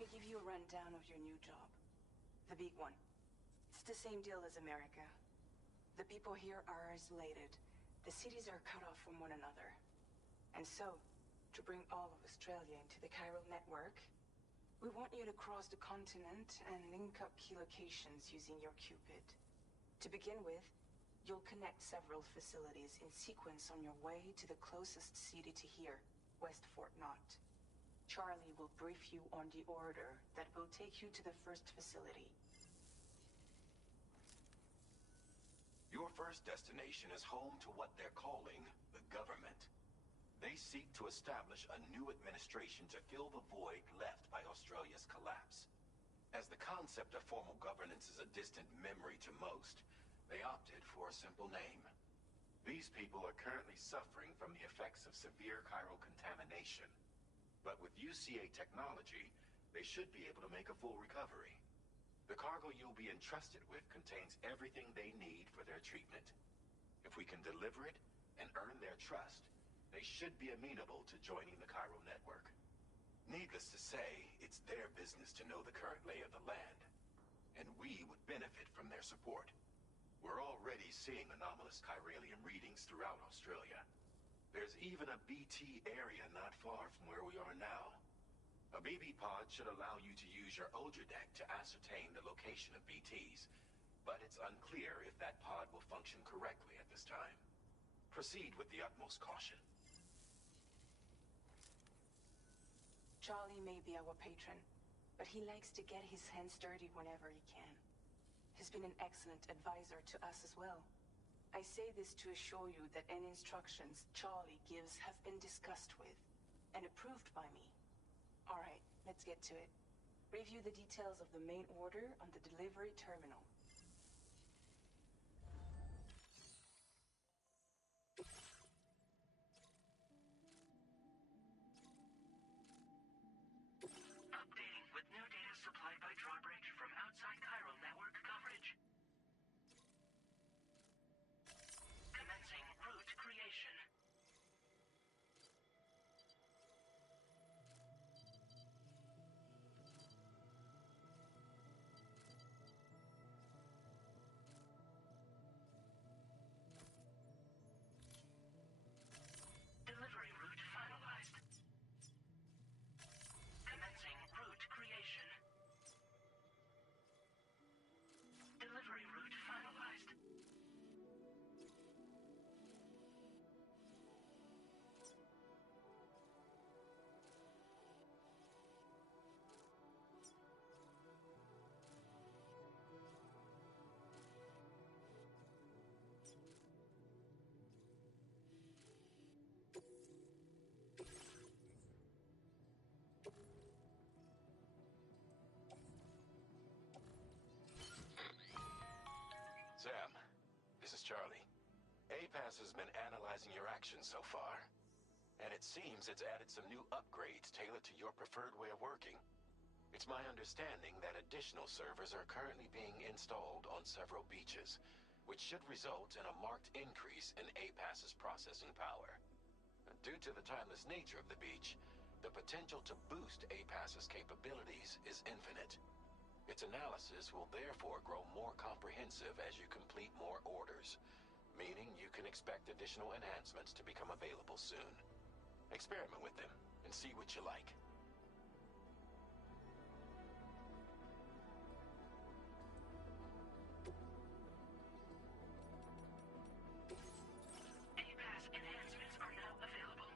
me give you a rundown of your new job. The big one. It's the same deal as America. The people here are isolated. The cities are cut off from one another. And so, to bring all of Australia into the chiral network, we want you to cross the continent and link up key locations using your Cupid. To begin with, you'll connect several facilities in sequence on your way to the closest city to here, West Fort Knott. Charlie will brief you on the order that will take you to the first facility. Your first destination is home to what they're calling the government. They seek to establish a new administration to fill the void left by Australia's collapse. As the concept of formal governance is a distant memory to most, they opted for a simple name. These people are currently suffering from the effects of severe chiral contamination. But with UCA technology, they should be able to make a full recovery. The cargo you'll be entrusted with contains everything they need for their treatment. If we can deliver it and earn their trust, they should be amenable to joining the chiral network. Needless to say, it's their business to know the current lay of the land, and we would benefit from their support. We're already seeing anomalous chiralium readings throughout Australia. There's even a BT area not far from where we are now. A BB pod should allow you to use your Ultradeck to ascertain the location of BTs, but it's unclear if that pod will function correctly at this time. Proceed with the utmost caution. Charlie may be our patron, but he likes to get his hands dirty whenever he can. He's been an excellent advisor to us as well. I say this to assure you that any instructions Charlie gives have been discussed with and approved by me. All right, let's get to it. Review the details of the main order on the delivery terminal. Updating with new data supplied by drawbridge from outside chiral network coverage. Commencing route creation. Delivery route finalized. Commencing route creation. Delivery route finalized. Sam, this is Charlie. APAS has been analyzing your actions so far, and it seems it's added some new upgrades tailored to your preferred way of working. It's my understanding that additional servers are currently being installed on several beaches, which should result in a marked increase in APAS's processing power. Due to the timeless nature of the beach, the potential to boost APAS's capabilities is infinite. Its analysis will therefore grow more comprehensive as you complete more orders, meaning you can expect additional enhancements to become available soon. Experiment with them and see what you like. APAS enhancements are now available.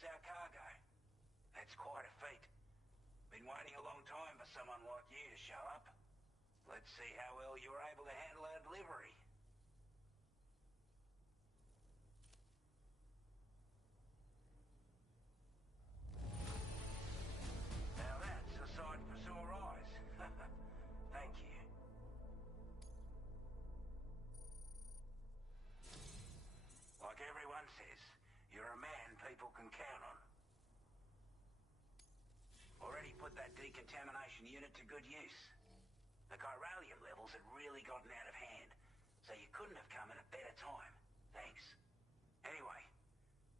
us our cargo. That's quite a feat. Been waiting a long time for someone like you to show up. Let's see how well you were able to handle our delivery. Now that's a sight for sore eyes. Thank you. Like everyone says, you're a man people can count on. Already put that decontamination unit to good use. The chiralium levels had really gotten out of hand, so you couldn't have come at a better time. Thanks. Anyway,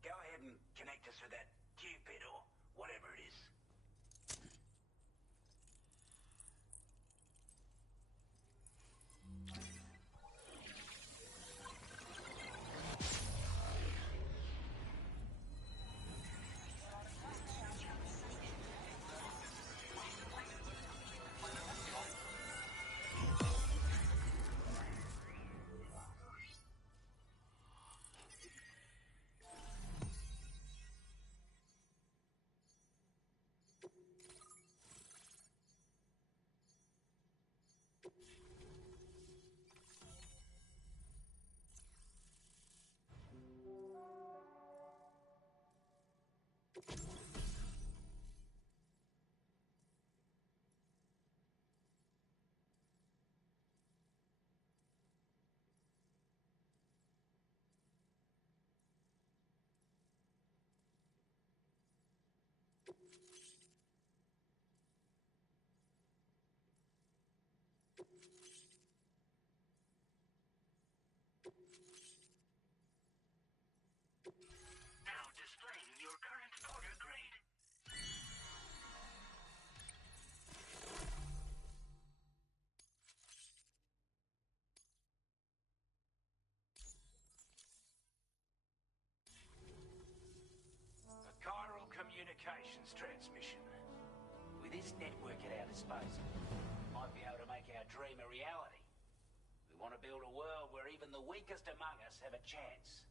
go ahead and connect us with that Cupid or whatever it is. Now displaying your current order grade. A chiral communications transmission. With this network at our disposal, we might be able to make our dream a reality. We want to build a world where even the weakest among us have a chance.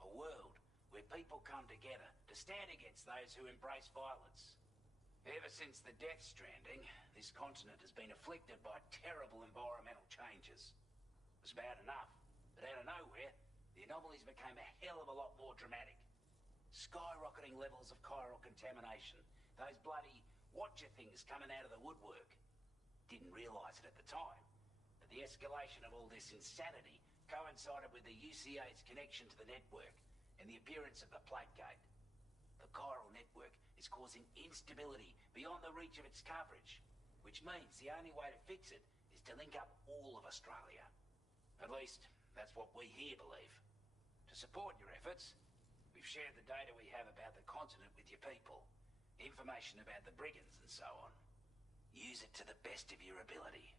A world where people come together to stand against those who embrace violence. Ever since the death stranding, this continent has been afflicted by terrible environmental changes. It was bad enough, but out of nowhere, the anomalies became a hell of a lot more dramatic. Skyrocketing levels of chiral contamination, those bloody watcher things coming out of the woodwork. Didn't realise it at the time, but the escalation of all this insanity coincided with the UCA's connection to the network and the appearance of the plate gate. The chiral network is causing instability beyond the reach of its coverage, which means the only way to fix it is to link up all of Australia. At least, that's what we here believe. To support your efforts, we've shared the data we have about the continent with your people, information about the brigands and so on. Use it to the best of your ability.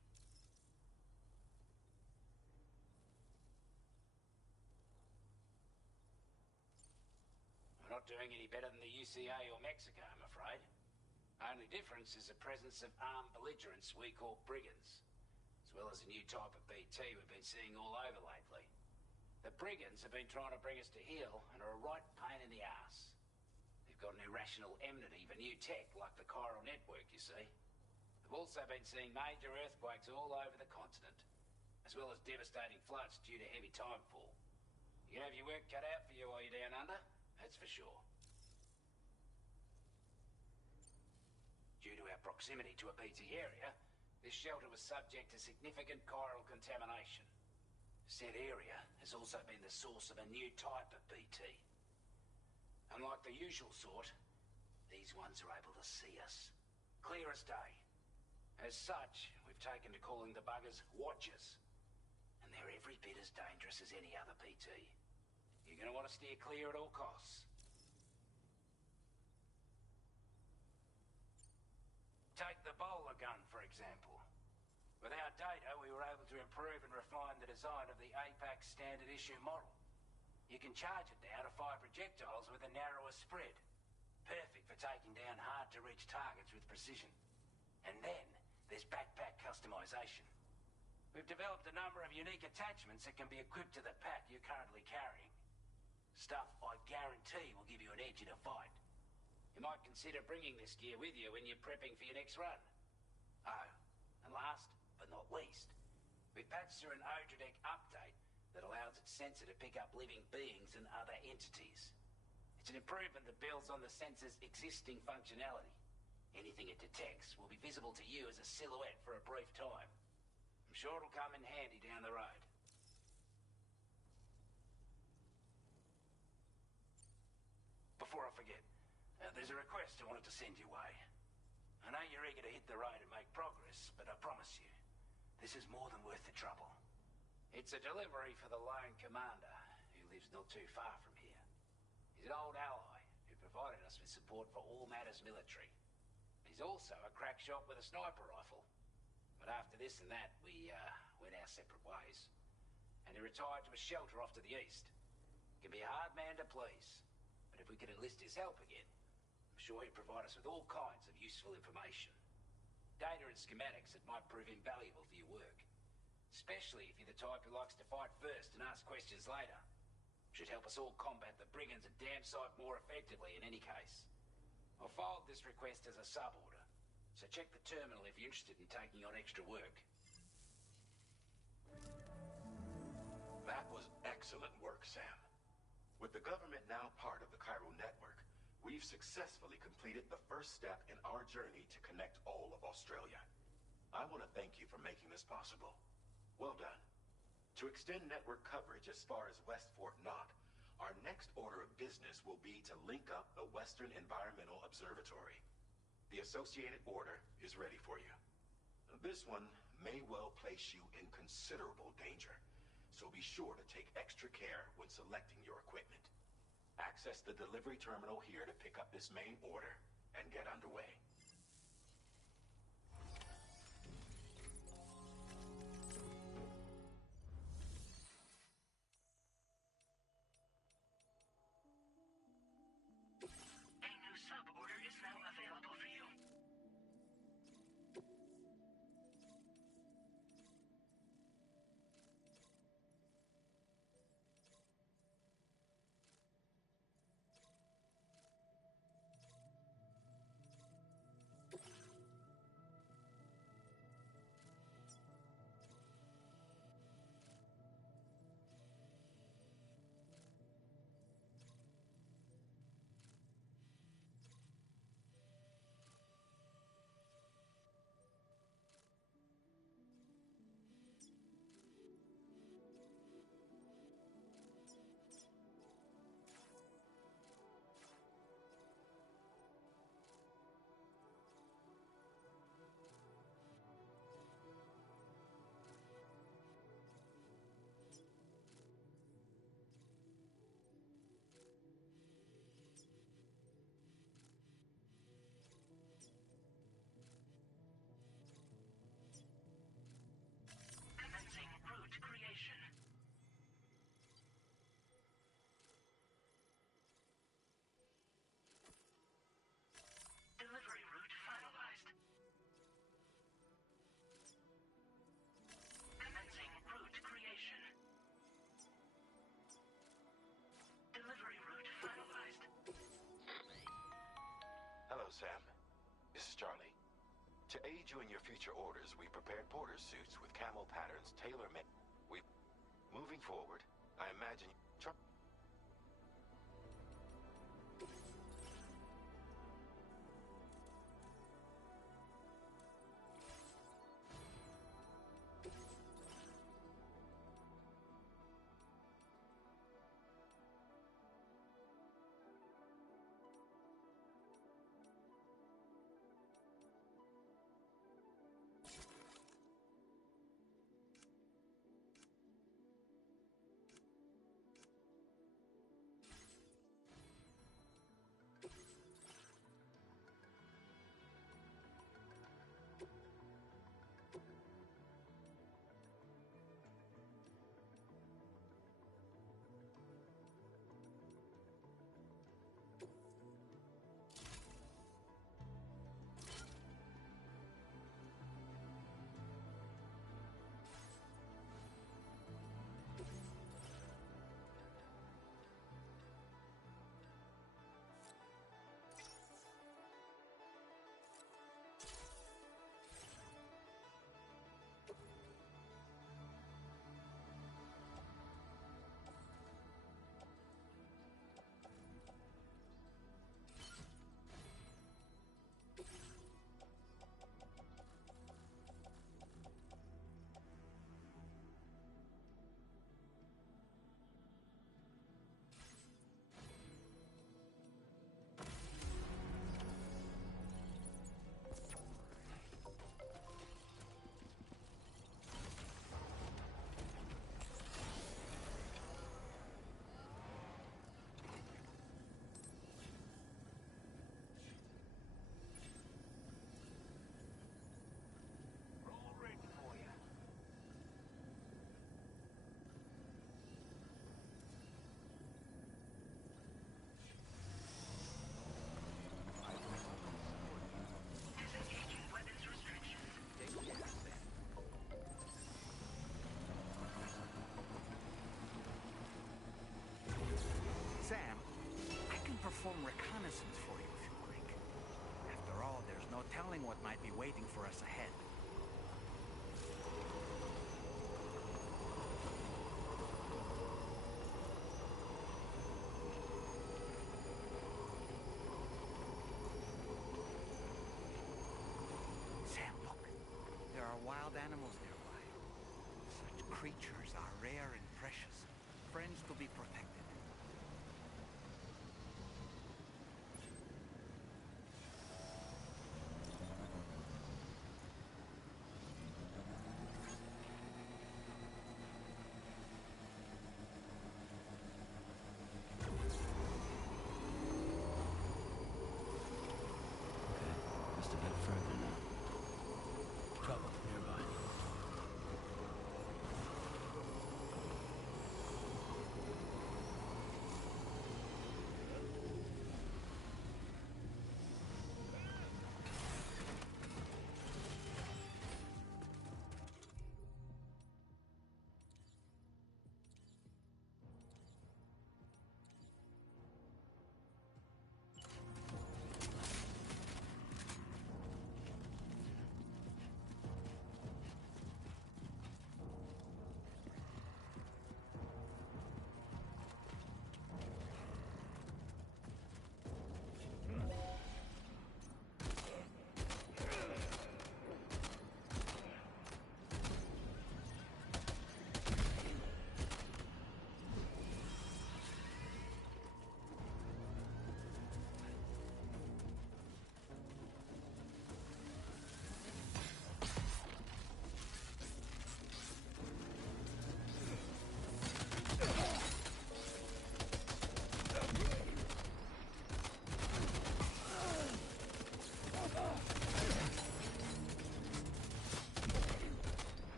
We're not doing any better than the UCA or Mexico, I'm afraid. Only difference is the presence of armed belligerents we call brigands, as well as a new type of BT we've been seeing all over lately. The brigands have been trying to bring us to heel and are a right pain in the ass. They've got an irrational enmity for new tech like the chiral network, you see. They've also been seeing major earthquakes all over the continent, as well as devastating floods due to heavy timefall. You can have your work cut out for you while you're down under, that's for sure. Due to our proximity to a BT area, this shelter was subject to significant chiral contamination. Said area has also been the source of a new type of BT. Unlike the usual sort, these ones are able to see us. Clear as day. As such, we've taken to calling the buggers Watchers. And they're every bit as dangerous as any other BT. You're going to want to steer clear at all costs. Take the bowler gun, for example. With our data, we were able to improve and refine the design of the APAC standard issue model. You can charge it now to fire projectiles with a narrower spread. Perfect for taking down hard-to-reach targets with precision. And then, there's backpack customization. We've developed a number of unique attachments that can be equipped to the pack you're currently carrying. Stuff I guarantee will give you an edge in a fight. You might consider bringing this gear with you when you're prepping for your next run. Oh, and last but not least, we patched through an Odradek update that allows its sensor to pick up living beings and other entities. It's an improvement that builds on the sensor's existing functionality. Anything it detects will be visible to you as a silhouette for a brief time. I'm sure it'll come in handy down the road. Before I forget, there's a request I wanted to send your way. I know you're eager to hit the road and make progress, but I promise you, this is more than worth the trouble. It's a delivery for the lone commander, who lives not too far from here. He's an old ally who provided us with support for all matters military. He's also a crack shot with a sniper rifle. But after this and that, we went our separate ways. And he retired to a shelter off to the east. He can be a hard man to please, but if we can enlist his help again, I'm sure he'd provide us with all kinds of useful information. Data and schematics that might prove invaluable for your work. Especially if you're the type who likes to fight first and ask questions later. Should help us all combat the brigands a damn sight more effectively in any case. I'll filed this request as a sub-order, so check the terminal if you're interested in taking on extra work. That was excellent work, Sam. With the government now part of the Cairo network, we've successfully completed the first step in our journey to connect all of Australia. I want to thank you for making this possible. Well done. To extend network coverage as far as West Fort Knott, our next order of business will be to link up the Western Environmental Observatory. The associated order is ready for you. This one may well place you in considerable danger, so be sure to take extra care when selecting your equipment. Access the delivery terminal here to pick up this main order and get underway. A new sub-order is now available for you. Commencing route creation. Delivery route finalized. Commencing route creation. Delivery route finalized. Hello, Sam. This is Charlie. To aid you in your future orders, we prepared porter suits with camel patterns tailor-made. Moving forward, I imagine...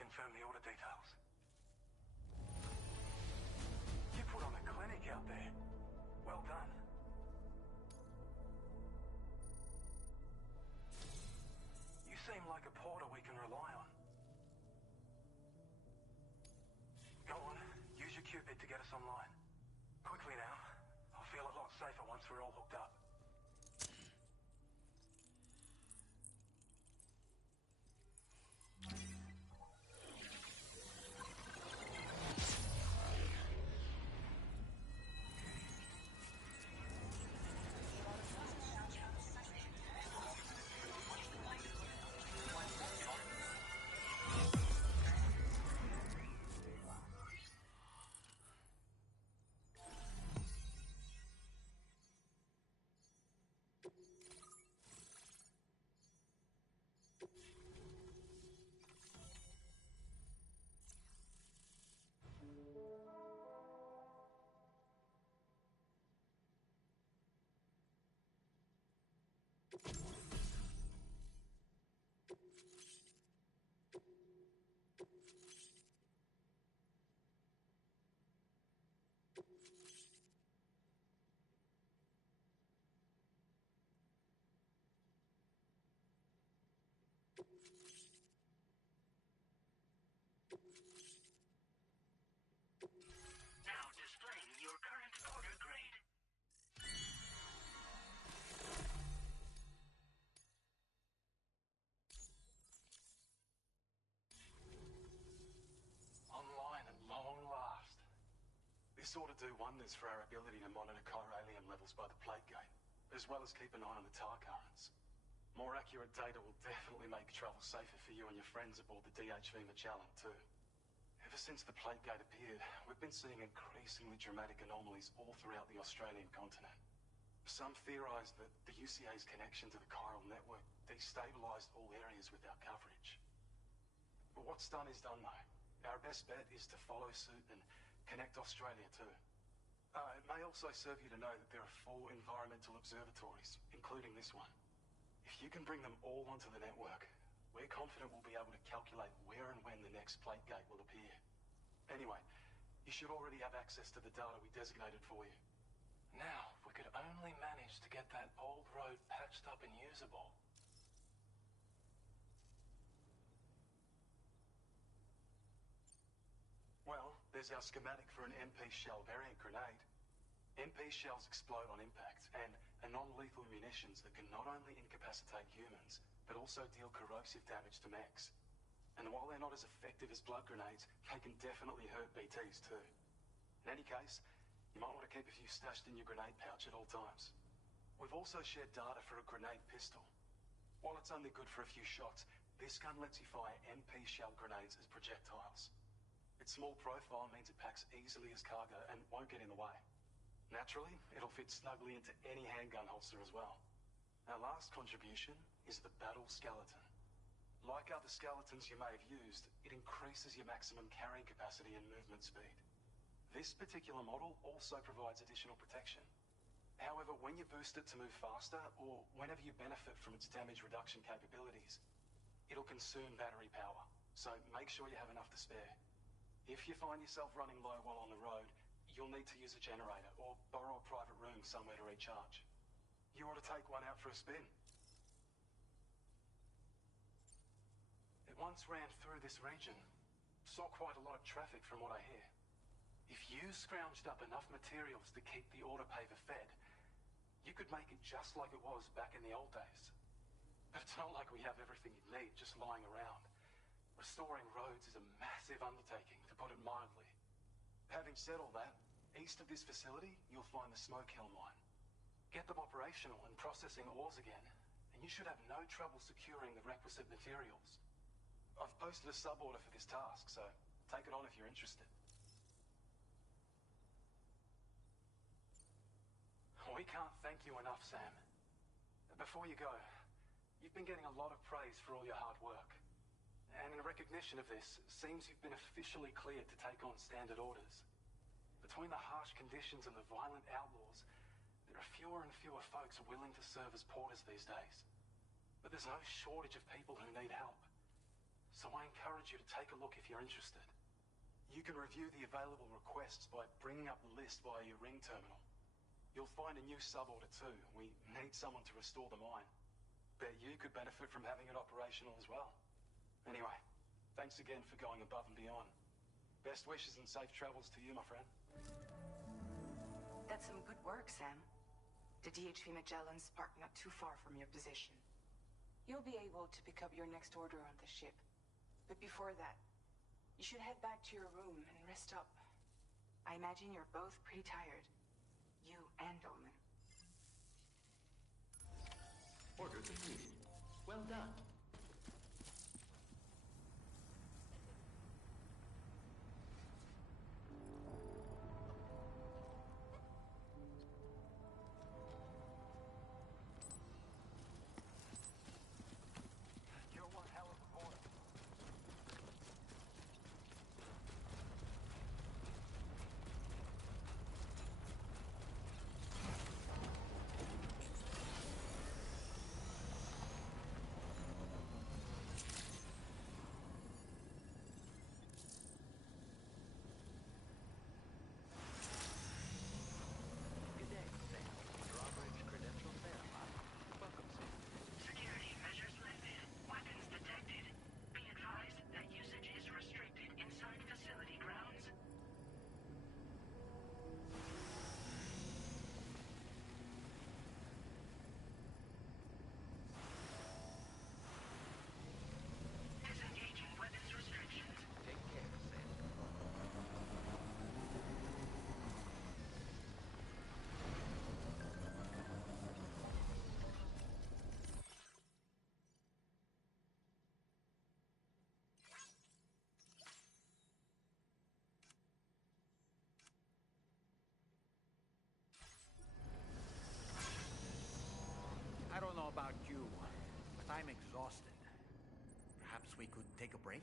confirm the order details. You put on a clinic out there. Well done. You seem like a porter we can rely on. Go on, use your Cupid to get us online. Quickly now. I'll feel a lot safer once we're all hooked up. Now displaying your current order grade. Online at long last. This ought to do wonders for our ability to monitor chiralium levels by the plate gate, as well as keep an eye on the tar currents. More accurate data will definitely make travel safer for you and your friends aboard the DHV Magellan too. Ever since the plate gate appeared, we've been seeing increasingly dramatic anomalies all throughout the Australian continent. Some theorise that the UCA's connection to the chiral network destabilised all areas with our coverage. But what's done is done though. Our best bet is to follow suit and connect Australia too. It may also serve you to know that there are 4 environmental observatories, including this one. If you can bring them all onto the network, we're confident we'll be able to calculate where and when the next plate gate will appear. Anyway, you should already have access to the data we designated for you. Now, if we could only manage to get that old road patched up and usable. Well, there's our schematic for an MP shell variant grenade. MP shells explode on impact, and are non-lethal munitions that can not only incapacitate humans, but also deal corrosive damage to mechs. And while they're not as effective as blood grenades, they can definitely hurt BTs too. In any case, you might want to keep a few stashed in your grenade pouch at all times. We've also shared data for a grenade pistol. While it's only good for a few shots, this gun lets you fire MP shell grenades as projectiles. Its small profile means it packs easily as cargo and won't get in the way. Naturally, it'll fit snugly into any handgun holster as well. Our last contribution is the battle skeleton. Like other skeletons you may have used, it increases your maximum carrying capacity and movement speed. This particular model also provides additional protection. However, when you boost it to move faster, or whenever you benefit from its damage reduction capabilities, it'll consume battery power, so make sure you have enough to spare. If you find yourself running low while on the road, you'll need to use a generator or borrow a private room somewhere to recharge. You ought to take one out for a spin. It once ran through this region. Saw quite a lot of traffic from what I hear. If you scrounged up enough materials to keep the autopaver fed, you could make it just like it was back in the old days. But it's not like we have everything you need just lying around. Restoring roads is a massive undertaking, to put it mildly. Having said all that, east of this facility, you'll find the Smoke Hill mine. Get them operational and processing ores again, and you should have no trouble securing the requisite materials. I've posted a sub-order for this task, so take it on if you're interested. We can't thank you enough, Sam. Before you go, you've been getting a lot of praise for all your hard work. And in recognition of this, it seems you've been officially cleared to take on standard orders. Between the harsh conditions and the violent outlaws, there are fewer and fewer folks willing to serve as porters these days. But there's no shortage of people who need help. So I encourage you to take a look if you're interested. You can review the available requests by bringing up the list via your ring terminal. You'll find a new suborder too. We need someone to restore the mine. Bet you could benefit from having it operational as well. Anyway, thanks again for going above and beyond. Best wishes and safe travels to you, my friend. That's some good work, Sam. The DHV Magellan's parked not too far from your position. You'll be able to pick up your next order on the ship. But before that, you should head back to your room and rest up. I imagine you're both pretty tired. You and Dolman. Order completed. Well done. You're one hell of a boy. Good day, Sam. Drawbridge credentials verified. Welcome, Sam. Security measures lifted. Weapons detected. Be advised that usage is restricted inside facility grounds. Disengaging weapons restrictions. Take care, Sam. I don't know about you, but I'm exhausted. Perhaps we could take a break?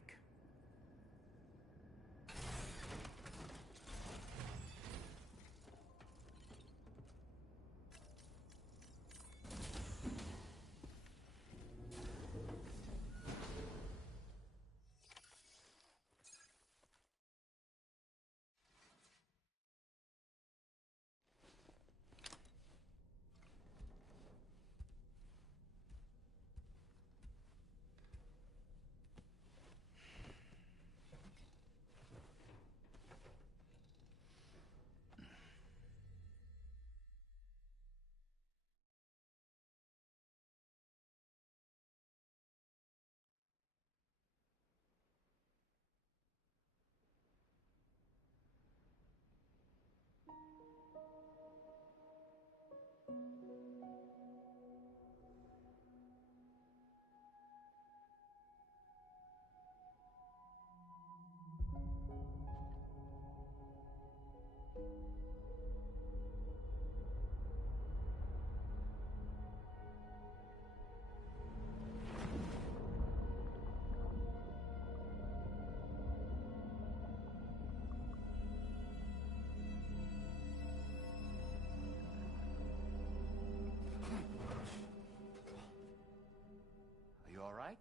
Are you all right?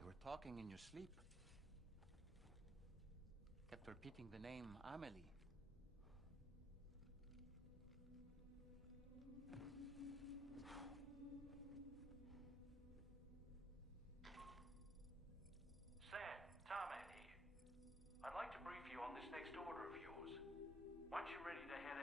You were talking in your sleep. Kept repeating the name Amelie. Sam, Tarman here. I'd like to brief you on this next order of yours. Once you're ready to head